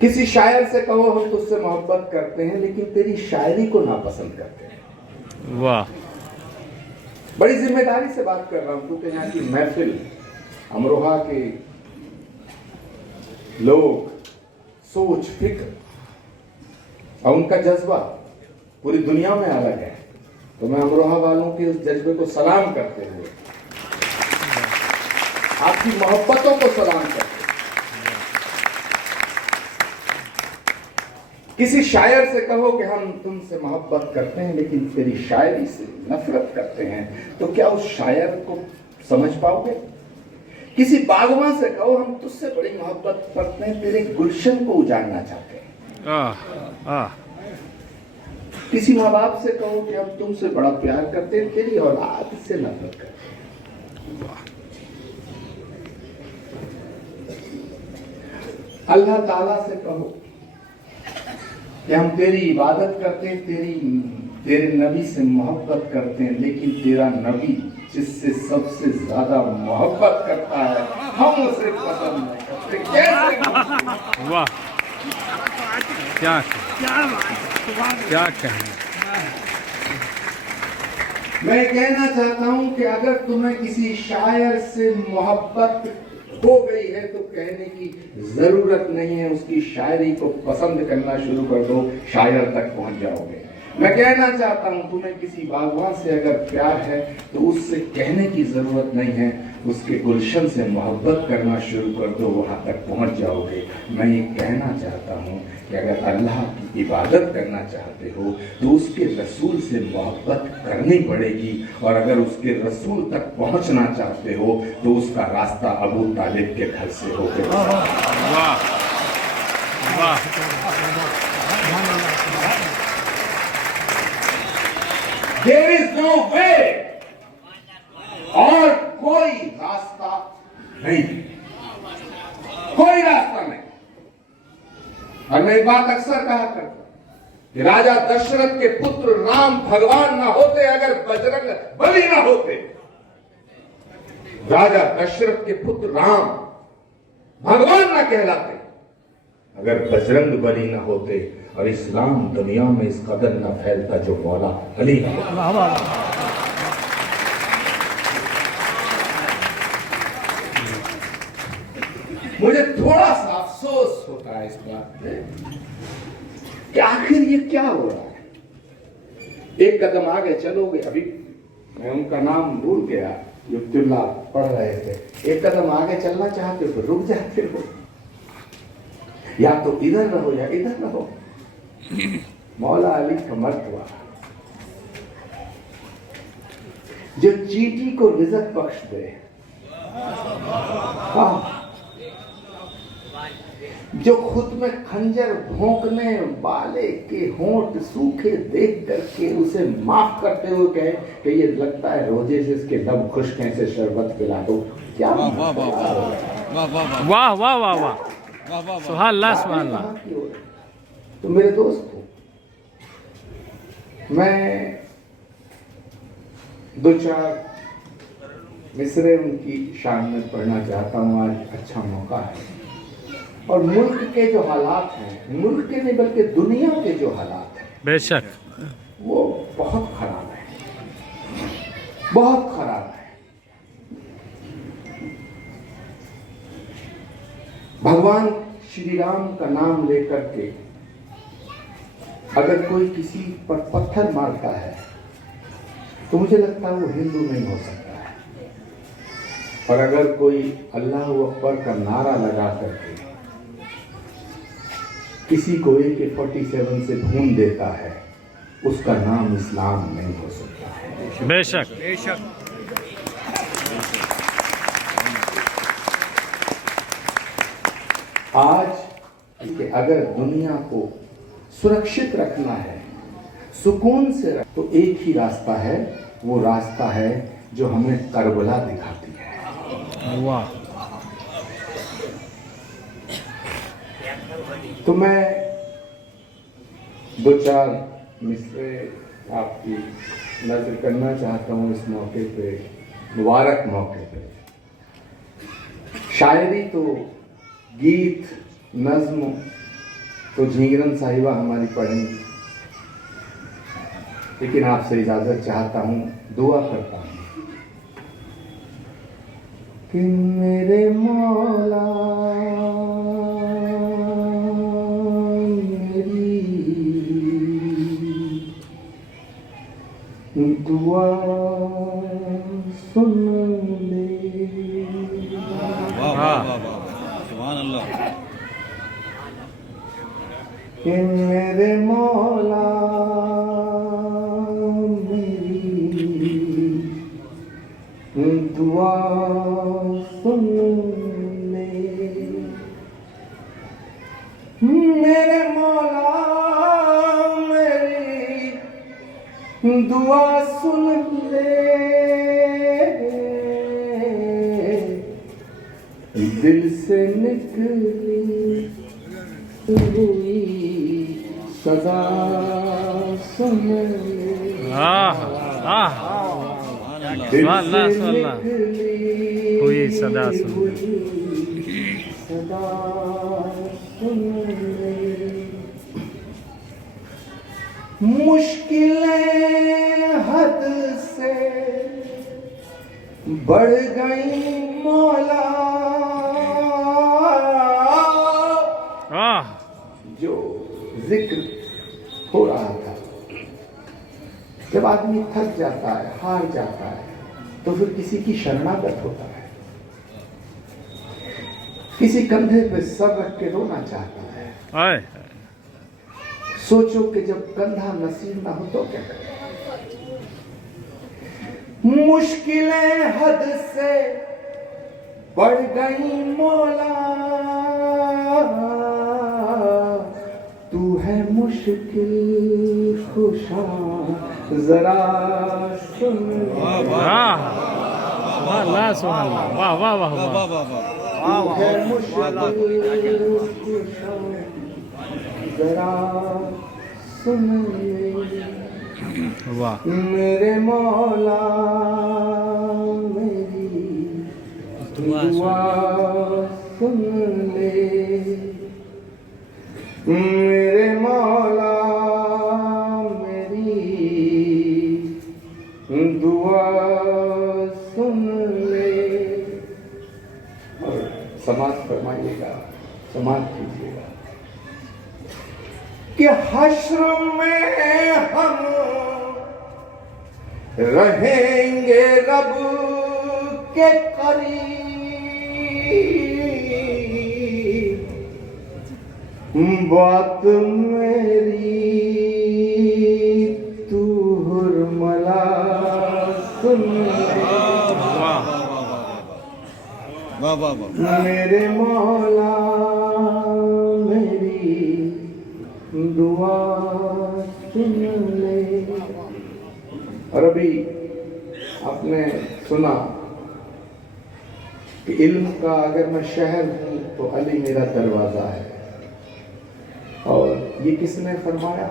किसी शायर से कहो हम तुझसे मोहब्बत करते हैं लेकिन तेरी शायरी को नापसंद करते हैं। वाह, बड़ी जिम्मेदारी से बात कर रहा हूं क्योंकि यहाँ की महफिल, अमरोहा के लोग, सोच, फिक्र और उनका जज्बा पूरी दुनिया में अलग है। तो मैं अमरोहा वालों के उस जज्बे को सलाम करते हुए, आपकी मोहब्बतों को सलाम करते हुए, किसी शायर से कहो कि हम तुमसे मोहब्बत करते हैं लेकिन तेरी शायरी से नफरत करते हैं, तो क्या उस शायर को समझ पाओगे? किसी बागवान से कहो हम तुझसे बड़ी मोहब्बत करते हैं, तेरे गुलशन को उजाड़ना चाहते हैं। किसी माँ बाप से कहो कि हम तुमसे बड़ा प्यार करते हैं, तेरी औलाद से नफरत करते हैं। अल्लाह ताला से कहो कि हम तेरी इबादत करते हैं, तेरे नबी से मोहब्बत करते हैं, लेकिन तेरा नबी जिससे सबसे ज्यादा मोहब्बत करता है हम उसे पसंद नहीं करते। कैसे? वाह, क्या कहें। मैं कहना चाहता हूं कि अगर तुम्हें किसी शायर से मोहब्बत हो गई है तो कहने की जरूरत नहीं है, उसकी शायरी को पसंद करना शुरू कर दो, शायर तक पहुंच जाओगे। मैं कहना चाहता हूं तुम्हें किसी बागवान से अगर प्यार है तो उससे कहने की जरूरत नहीं है, उसके गुलशन से मोहब्बत करना शुरू कर दो, वहां तक पहुंच जाओगे। मैं ये कहना चाहता हूं कि अगर अल्लाह की इबादत करना चाहते हो तो उसके रसूल से मोहब्बत करनी पड़ेगी, और अगर उसके रसूल तक पहुंचना चाहते हो तो उसका रास्ता अबू तालिब के घर से होकर। वाह वाह, There is no way, और कोई रास्ता नहीं, कोई रास्ता नहीं। और मैं एक बात अक्सर कहा करता कि राजा दशरथ के पुत्र राम भगवान ना होते अगर बजरंग बली ना होते। राजा दशरथ के पुत्र राम भगवान ना कहलाते अगर बजरंग बली ना होते, और इस्लाम दुनिया में इस कदर न फैलता जो मौला अली है। मुझे थोड़ा सा अफसोस होता है इस बात पे कि आखिर ये क्या हो रहा है। एक कदम आगे चलोगे, अभी मैं उनका नाम भूल गया, युक्तुल्लाह पढ़ रहे थे। एक कदम आगे चलना चाहते हो तो रुक जाते हो, या तो इधर रहो या इधर रहो। मौला अली का मर्तबा जो चींटी को रिज़्क़ बख्श दे, जो खुद में खंजर भोंकने वाले के होंठ सूखे देख करके उसे माफ करते हुए कहे कि ये लगता है रोजे से इसके लब खुश्क हैं, से शरबत पिला दो। क्या वाह वाह वाह वाह वाह वाह वाह, सुभान अल्लाह सुभान अल्लाह। तो मेरे दोस्तों, मैं दो चार मिसरे उनकी शान में पढ़ना चाहता हूँ। आज अच्छा मौका है, और मुल्क के जो हालात हैं, मुल्क के नहीं बल्कि दुनिया के जो हालात हैं, बेशक वो बहुत खराब है, बहुत खराब है। भगवान श्री राम का नाम लेकर के अगर कोई किसी पर पत्थर मारता है तो मुझे लगता है वो हिंदू नहीं हो सकता है, और अगर कोई अल्लाह अकबर का नारा लगा करके किसी को AK-47 से भून देता है, उसका नाम इस्लाम नहीं हो सकता है। बेशक बेशक। आज अगर दुनिया को सुरक्षित रखना है, सुकून से तो एक ही रास्ता है, वो रास्ता है जो हमें करबला दिखाती है। वाह। तो मैं दो चार मिसरे आपकी नजर करना चाहता हूँ इस मौके पे, मुबारक मौके पे। शायरी तो गीत, नज्म तो झींगरन साहिबा हमारी पढ़ेंगी, लेकिन आपसे इजाजत चाहता हूँ, दुआ करता हूँ कि मेरे मौला मेरी दुआ सुन ले। वाह वाह वाह वाह, सुभान अल्लाह। कि मेरे मौला मेरी दुआ सुन ले। मेरे मौला मेरी दुआ सुन ले। दिल से निकली हुई सदा सुन ले। दिल से निकली हुई सदा सुन ले। सदा सुन ले। मुश्किलें हद से बढ़ गई मौला। जो जिक्र हो रहा था, जब आदमी थक जाता है, हार जाता है, तो फिर किसी की शरणागत होता है, किसी कंधे पे सर रख के रोना चाहता है। सोचो कि जब कंधा नसीब ना हो तो क्या करें। मुश्किलें हद से बढ़ गई मौला, तू है मुश्किल खुशा जरा सुन। वाह वाह वाह वाह वाह वाह तू है मुश्किल खुशा जरा सुन ले। वाह। मेरे मौला मेरी दुआ सुन ले। मेरे मौला मेरी दुआ सुन ले। और समाज फरमाइएगा, समाज कीजिएगा कि हश्र में हम रहेंगे रब के करीब। बात मेरी तू हुरमला सुन ले। वाह वाह वाह। मेरे मौला मेरी दुआ सुन ले। और अभी आपने सुना कि इल्म का अगर मैं शहर हूं तो अली मेरा दरवाजा है। और ये किसने फरमाया?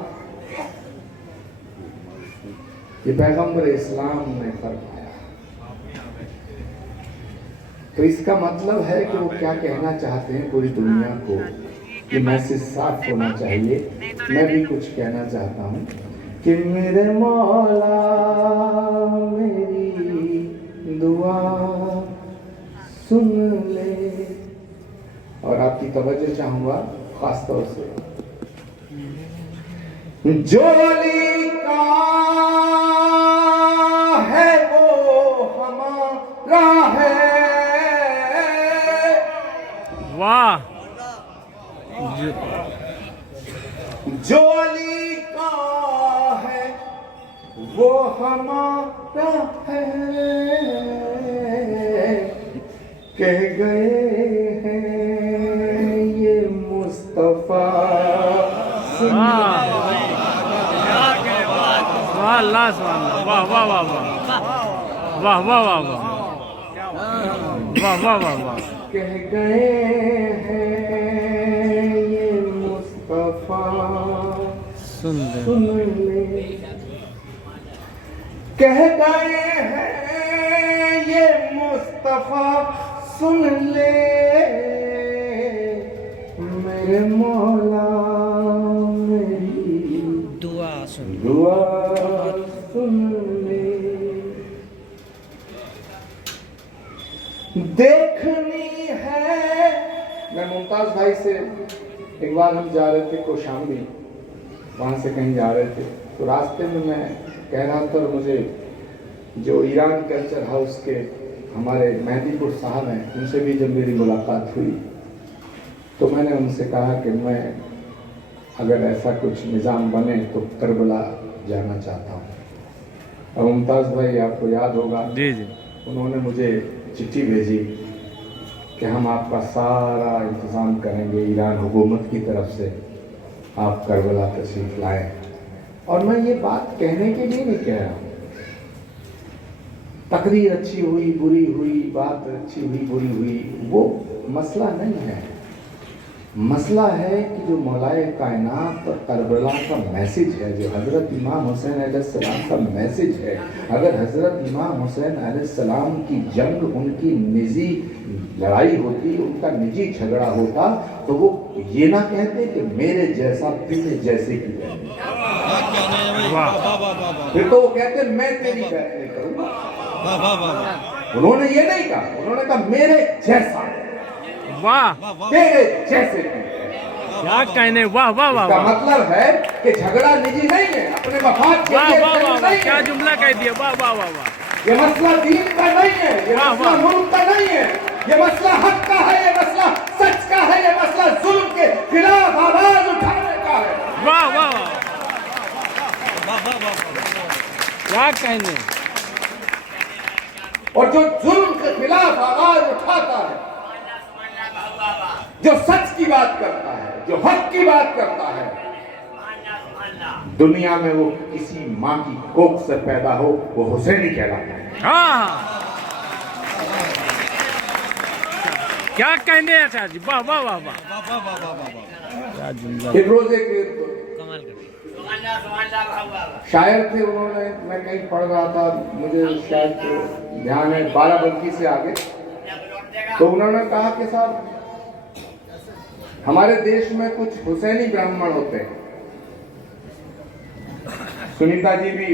ये पैगंबर इस्लाम ने फरमाया। तो इसका मतलब है कि वो क्या कहना चाहते हैं पूरी दुनिया को, ये मैसेज साफ होना चाहिए। मैं भी कुछ कहना चाहता हूँ कि मेरे मौला मेरी दुआ सुन ले। और आपकी तवज्जो चाहूंगा खास तौर से, जो अली का है वो हमारा है। वाह। जो अली का है वो हमारा है। कह गए हैं ये मुस्तफा। वाह वाह वाह वाह वाह वाह वाह वाह वाह वाह वाह वाह। कह गए हैं ये मुस्तफा सुन ले। कह गए हैं ये मुस्तफा सुन ले। मेरे मौला दुआ सुन ले, देखनी है। मैं मुमताज भाई से एक बार हम जा रहे थे कौशाम्बी, वहां से कहीं जा रहे थे, तो रास्ते में मैं कह रहा था, और मुझे जो ईरान कल्चर हाउस के हमारे मेहदीपुर साहब हैं, उनसे भी जब मेरी मुलाकात हुई तो मैंने उनसे कहा कि मैं अगर ऐसा कुछ निज़ाम बने तो करबला जाना चाहता हूँ। और मुमताज़ भाई आपको याद होगा, जी जी, उन्होंने मुझे चिट्ठी भेजी कि हम आपका सारा इंतज़ाम करेंगे, ईरान हुकूमत की तरफ से आप करबला तशरीफ लाएं। और मैं ये बात कहने के लिए नहीं कह रहा हूँ, तकरीर अच्छी हुई बुरी हुई, बात अच्छी हुई बुरी हुई, वो मसला नहीं है। मसला है कि जो मौलाए कायनात और करबला का मैसेज है, जो हज़रत इमाम हुसैन अलैहिस्सलाम का मैसेज है, अगर हज़रत इमाम हुसैन अलैहिस्सलाम की जंग उनकी निजी लड़ाई होती, उनका निजी झगड़ा होता, तो वो ये ना कहते कि मेरे जैसा तेरे जैसे की बैत, फिर तो वो कहते मैं तेरी बैत नहीं करूँगा। उन्होंने ये नहीं कहा, उन्होंने कहा मेरे जैसा, वाह तेरे जैसे की। क्या कहने, वाह वाह वाह का वाह मतलब है कि झगड़ा निजी नहीं है, अपने मफाद के वाह लिए वाह वाह नहीं वाह, है। क्या जुमला कह दिया, वाह वाह वाह वाह। ये मसला दीन का नहीं है, ये वाह, मसला वाह। मुल्क का नहीं है, ये मसला हक का है, ये मसला सच का है, ये मसला जुल्म के खिलाफ आवाज उठाने का है। वाह वाह वाह, क्या कहने। और जो जुल्म के खिलाफ आवाज उठाता है, जो सच की बात करता है, जो हक की बात करता है, दुनिया में वो किसी माँ की कोख से पैदा हो, वो हुसैनी कहलाता है। हाँ, क्या कहने हैं आचार्य जी, वाह वाह वाह वाह, क्या जुमला। एक रोज एक शायर थे, उन्होंने, मैं कहीं पढ़ रहा था, मुझे शायद ध्यान है, बाराबंकी से आगे, तो उन्होंने कहा कि साहब हमारे देश में कुछ हुसैनी ब्राह्मण होते हैं। सुनीता जी भी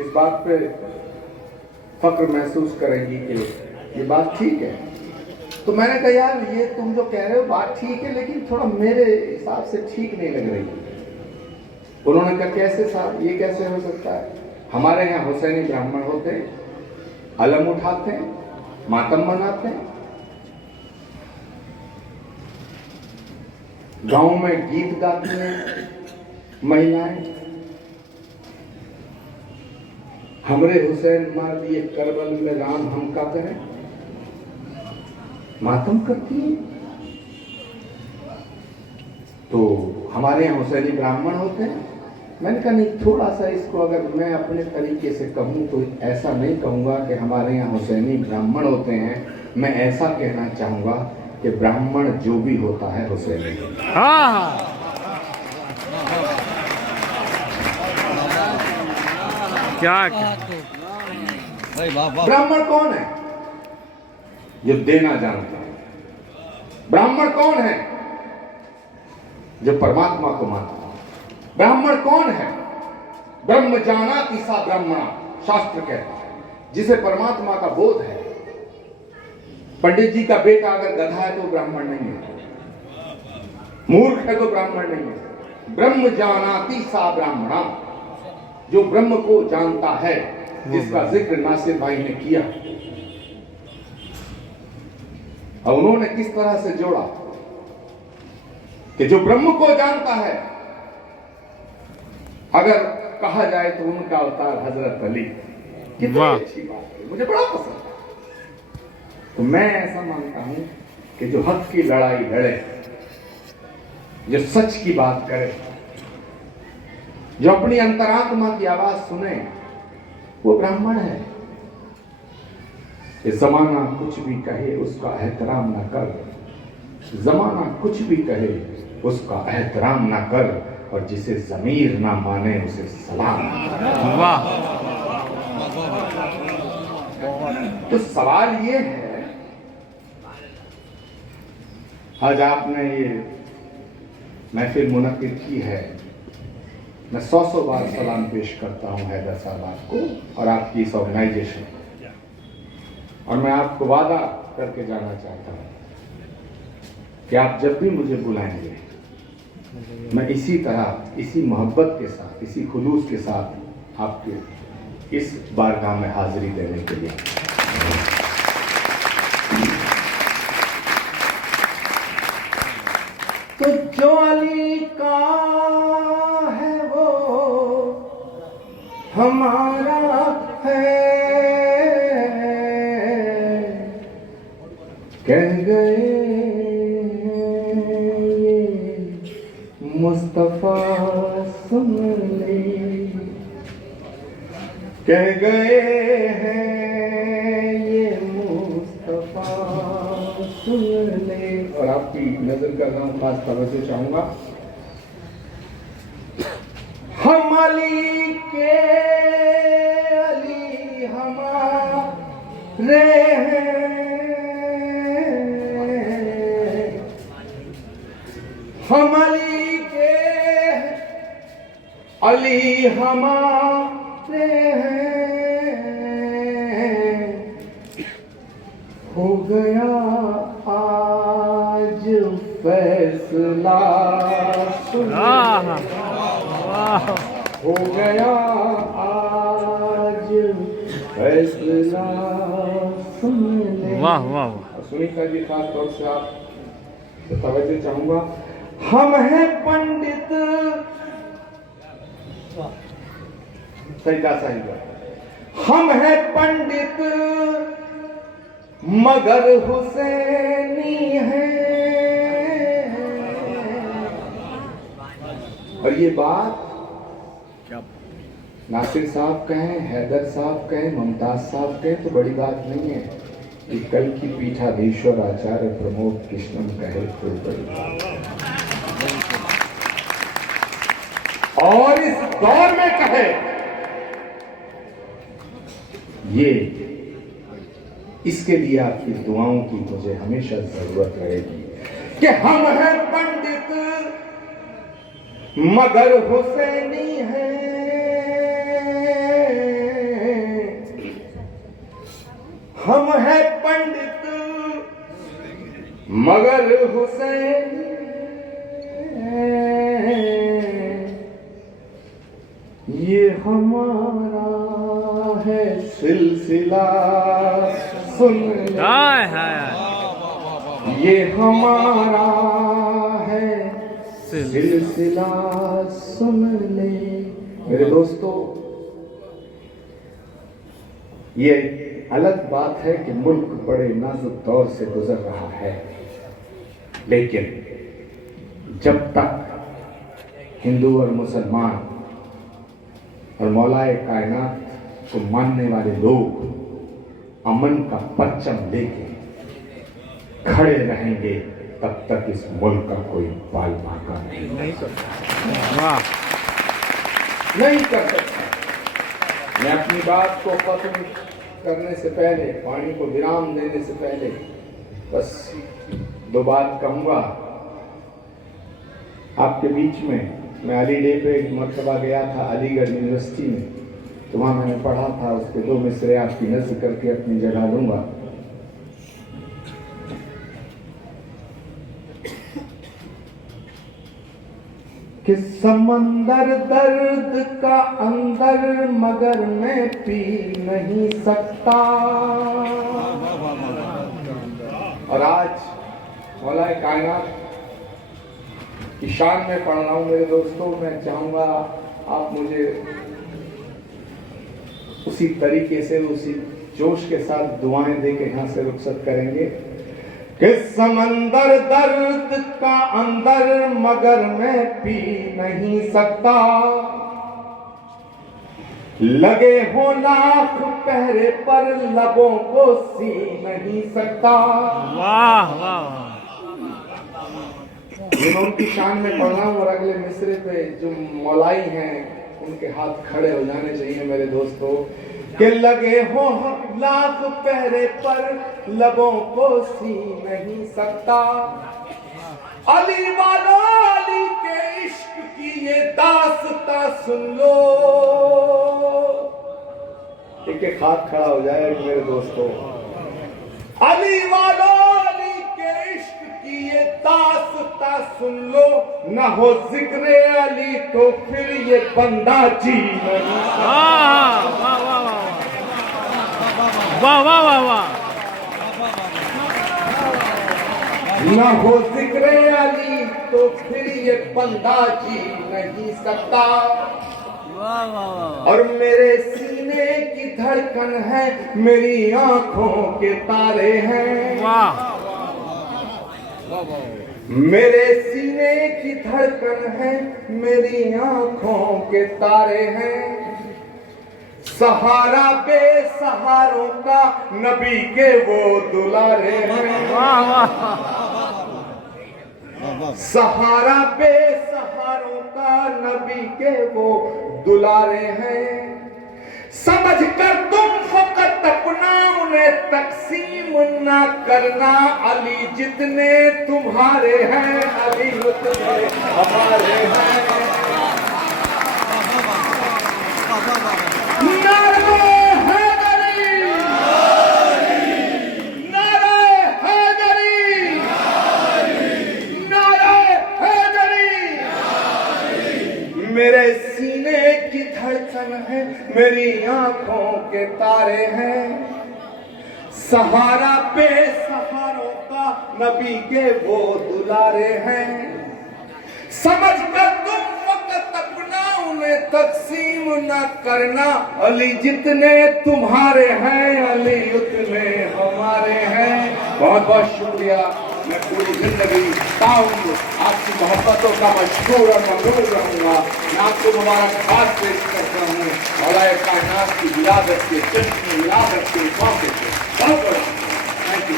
इस बात पे फक्र महसूस करेंगी कि ये बात ठीक है। तो मैंने कहा यार ये तुम जो कह रहे हो बात ठीक है, लेकिन थोड़ा मेरे हिसाब से ठीक नहीं लग रही। उन्होंने कहा कैसे साहब, ये कैसे हो सकता है? हमारे यहाँ हुसैनी ब्राह्मण होते हैं, अलम उठाते हैं, मातम मनाते हैं, गांव में गीत गाती हैं महिलाएं, हमरे हुसैन मार दिए करबल में राम, हम का करें, मातम करती है। तो हमारे यहाँ हुसैनी ब्राह्मण होते हैं। मैंने कहा नहीं, थोड़ा सा इसको अगर मैं अपने तरीके से कहूँ तो ऐसा नहीं कहूँगा कि हमारे यहाँ हुसैनी ब्राह्मण होते हैं, मैं ऐसा कहना चाहूँगा कि ब्राह्मण जो भी होता है हुसैनी। हाँ, क्या ब्राह्मण कौन है? जो देना जानता है। ब्राह्मण कौन है? जो परमात्मा को मानता है। ब्राह्मण कौन है? ब्रह्म जानाति सा ब्राह्मणा, शास्त्र कहता है, जिसे परमात्मा का बोध है। पंडित जी का बेटा अगर गधा है तो ब्राह्मण नहीं है, मूर्ख है तो ब्राह्मण नहीं है। ब्रह्म जानाति सा ब्राह्मणा, जो ब्रह्म को जानता है, जिसका जिक्र नासिर भाई ने किया। और उन्होंने किस तरह से जोड़ा कि जो ब्रह्म को जानता है, अगर कहा जाए तो उनका अवतार हजरत अली। कितनी अच्छी बात है, मुझे बड़ा पसंद है। तो मैं ऐसा मानता हूं कि जो हक की लड़ाई लड़े, जो सच की बात करे, जो अपनी अंतरात्मा की आवाज सुने, वो ब्राह्मण है। ये जमाना कुछ भी कहे उसका एहतराम ना कर, जमाना कुछ भी कहे उसका एहतराम ना कर, और जिसे जमीर ना माने उसे सलाम। वाह। तो सवाल ये है, आज आपने ये महफिल मुनक्किद की है, मैं 100 बार सलाम पेश करता हूं हैदर साहब आपको और आपकी इस ऑर्गेनाइजेशन को। और मैं आपको वादा करके जाना चाहता हूं कि आप जब भी मुझे बुलाएंगे मैं इसी तरह, इसी मोहब्बत के साथ, इसी खुलूस के साथ आपके इस बारगाह में हाजिरी देने के लिए। तो जो अली का है वो हमारा है, कह गए मुस्तफा सुन ले, कह गए हैं ये मुस्तफा सुन ले। और आपकी नजर कर रहा हूं, खास तवज्जो चाहूंगा। हम अली के अली हमारे हैं, हम अली के अली हमारे हैं, हो गया आज फैसला सुन, हो गया आज फैसला सुन ले। वाह वाह वाह। सुनीता जी, खास तौर से आप तवज्जो चाहूंगा। हम हैं पंडित, सईदा साहिबा, हम हैं पंडित मगर हुसैनी है। और ये बात नासिर साहब कहें, हैदर साहब कहें, मुमताज साहब कहें तो बड़ी बात नहीं है। ये कल की पीठाधीश्वर आचार्य प्रमोद कृष्णन कहे तो बड़ी बात है। और इस दौर में कहे, ये इसके लिए आपकी दुआओं की मुझे हमेशा जरूरत रहेगी कि हम हैं पंडित मगर हुसैनी है। हम हैं पंडित मगर हुसैनी है, ये हमारा है सिलसिला सुन ले, ये हमारा है सिलसिला सुन ले। मेरे दोस्तों, ये अलग बात है कि मुल्क बड़े नाजुक दौर से गुजर रहा है, लेकिन जब तक हिंदू और मुसलमान और मौलाए कायनात को मानने वाले लोग अमन का परचम लेके खड़े रहेंगे, तब तक इस मुल्क का कोई बाल बांका नहीं कर सकता। मैं अपनी बात को खत्म करने से पहले, पानी को विराम देने से पहले बस 2 बात कहूंगा आपके बीच में। मैं अली डे पे एक मरतबा गया था अलीगढ़ यूनिवर्सिटी में, तो वहाँ मैंने पढ़ा था, उसके 2 मिसरे आपकी नज़र करके अपनी जगह लूंगा। कि समंदर दर्द का अंदर मगर मैं पी नहीं सकता। और आज मौलाए कायनात की शान में पढ़ रहा हूं मेरे दोस्तों। मैं चाहूंगा आप मुझे उसी तरीके से, उसी जोश के साथ दुआएं देके यहां से रुखसत करेंगे कि समंदर दर्द का अंदर मगर मैं पी नहीं सकता। लगे हो लाख पहरे पर लबों को सी नहीं सकता। वाह वाह। ये मैं उनकी शान में पढ़ रहा हूं और अगले मिसरे पे जो मौलाई हैं उनके हाथ खड़े हो जाने चाहिए मेरे दोस्तों। कि लगे हो लाख पहरे पर लबों को सी नहीं सकता। अली वालों अली के के इश्क की ये दास्तां सुन लो। एक एक हाथ खड़ा हो जाए मेरे दोस्तों। अली वालों, अली के इश्क की ये दास्तां सुन लो, न हो जिक्र अली तो फिर ये बंदा जी नहीं सकता। वाह वाह वाह वाह, न हो जिक्र अली तो फिर ये बंदा जी नहीं सकता। और मेरे सीने की धड़कन है, मेरी आंखों के तारे हैं। वाह मेरे सीने की धड़कन है, मेरी आंखों के तारे हैं। सहारा बेसहारों का नबी के वो दुलारे हैं। वाह वाह, सहारा बेसहारों का नबी के वो दुलारे हैं। समझ कर तुम फकत अपना उन्हें तकसीम ना करना। अली जितने तुम्हारे हैं, अली उतने हमारे हैं। नारे हैदरी, नारे हैदरी, नारे हैदरी। मेरे सीने की धड़कन है, मेरी आंखों के तारे हैं। सहारा बेसहारों का नबी के वो दुलारे हैं। समझ कर तुम फकत अपना उन्हें तकसीम न करना। अली जितने तुम्हारे हैं, अली उतने हमारे हैं। बहुत बहुत शुक्रिया। मैं पूरी जिंदगी ताऊं आपकी मोहब्बतों का मशहूर और ममनून रहूंगा। मैं आपको मुबारकबाद पेश करता हूँ मौलाए कायनात की विलादत के जश्न विलादत के मौके पे। बहुत बहुत थैंक यू।